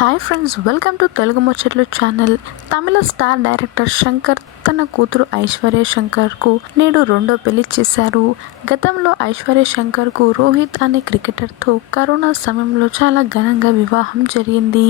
Hi friends welcome to Telugu ముచ్చట్లు channel Tamil star director Shankar తన కూతురు ఐశ్వర్య శంకర్కు నేడు రెండో పెళ్ళి చేశారు. గతంలో ఐశ్వర్య శంకర్కు రోహిత్ అనే క్రికెటర్తో కరోనా సమయంలో చాలా ఘనంగా వివాహం జరిగింది.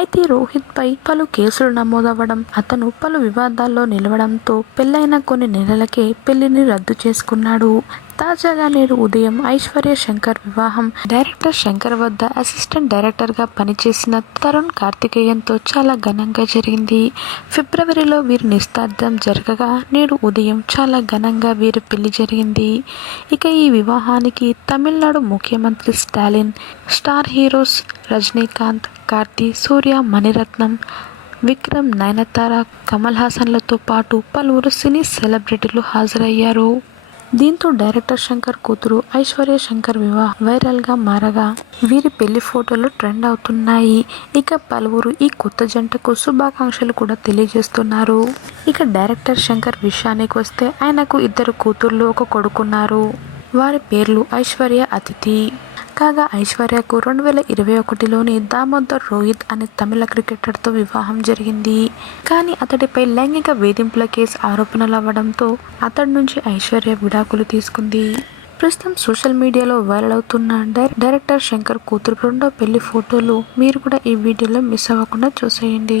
అయితే రోహిత్పై పలు కేసులు నమోదవ్వడం అతను పలు వివాదాల్లో నిలవడంతో పెళ్ళైన కొన్ని నెలలకే పెళ్ళిని రద్దు చేసుకున్నాడు. తాజాగా నేడు ఉదయం ఐశ్వర్య శంకర్ వివాహం. డైరెక్టర్ శంకర్ వద్ద అసిస్టెంట్ డైరెక్టర్గా పనిచేసిన తరుణ్ కార్తికేయన్తో చాలా ఘనంగా జరిగింది. ఫిబ్రవరిలో వీరి నిశ్చితార్థం జరగగా నేడు ఉదయం చాలా ఘనంగా వీరి పెళ్ళి జరిగింది. ఇక ఈ వివాహానికి తమిళనాడు ముఖ్యమంత్రి స్టాలిన్ స్టార్ హీరోస్ రజనీకాంత్ కార్తీ సూర్య మణిరత్నం విక్రమ్ నయనతార కమల్ హాసన్లతో పాటు పలువురు సినీ సెలబ్రిటీలు హాజరయ్యారు. దీంతో డైరెక్టర్ శంకర్ కూతురు ఐశ్వర్య శంకర్ వివాహ వైరల్గా మారగా వీరి పెళ్ళి ఫోటోలు ట్రెండ్ అవుతున్నాయి. ఇక పలువురు ఈ కొత్త జంటకు శుభాకాంక్షలు కూడా తెలియజేస్తున్నారు. ఇక డైరెక్టర్ శంకర్ విషయానికి వస్తే ఆయనకు ఇద్దరు కూతుర్లు ఒక కొడుకున్నారు. వారి పేర్లు ఐశ్వర్య అతిథి. కాగా ఐశ్వర్యకు రెండు వేల ఇరవై ఒకటిలోని దామోదర్ రోహిత్ అనే తమిళ క్రికెటర్తో వివాహం జరిగింది. కానీ అతడిపై లైంగిక వేధింపుల కేసు ఆరోపణలు అవ్వడంతో అతడి నుంచి ఐశ్వర్య విడాకులు తీసుకుంది. ప్రస్తుతం సోషల్ మీడియాలో వైరల్ అవుతున్న డైరెక్టర్ శంకర్ కూతురు రెండో పెళ్ళి ఫోటోలు మీరు కూడా ఈ వీడియోలో మిస్ అవ్వకుండా చూసేయండి.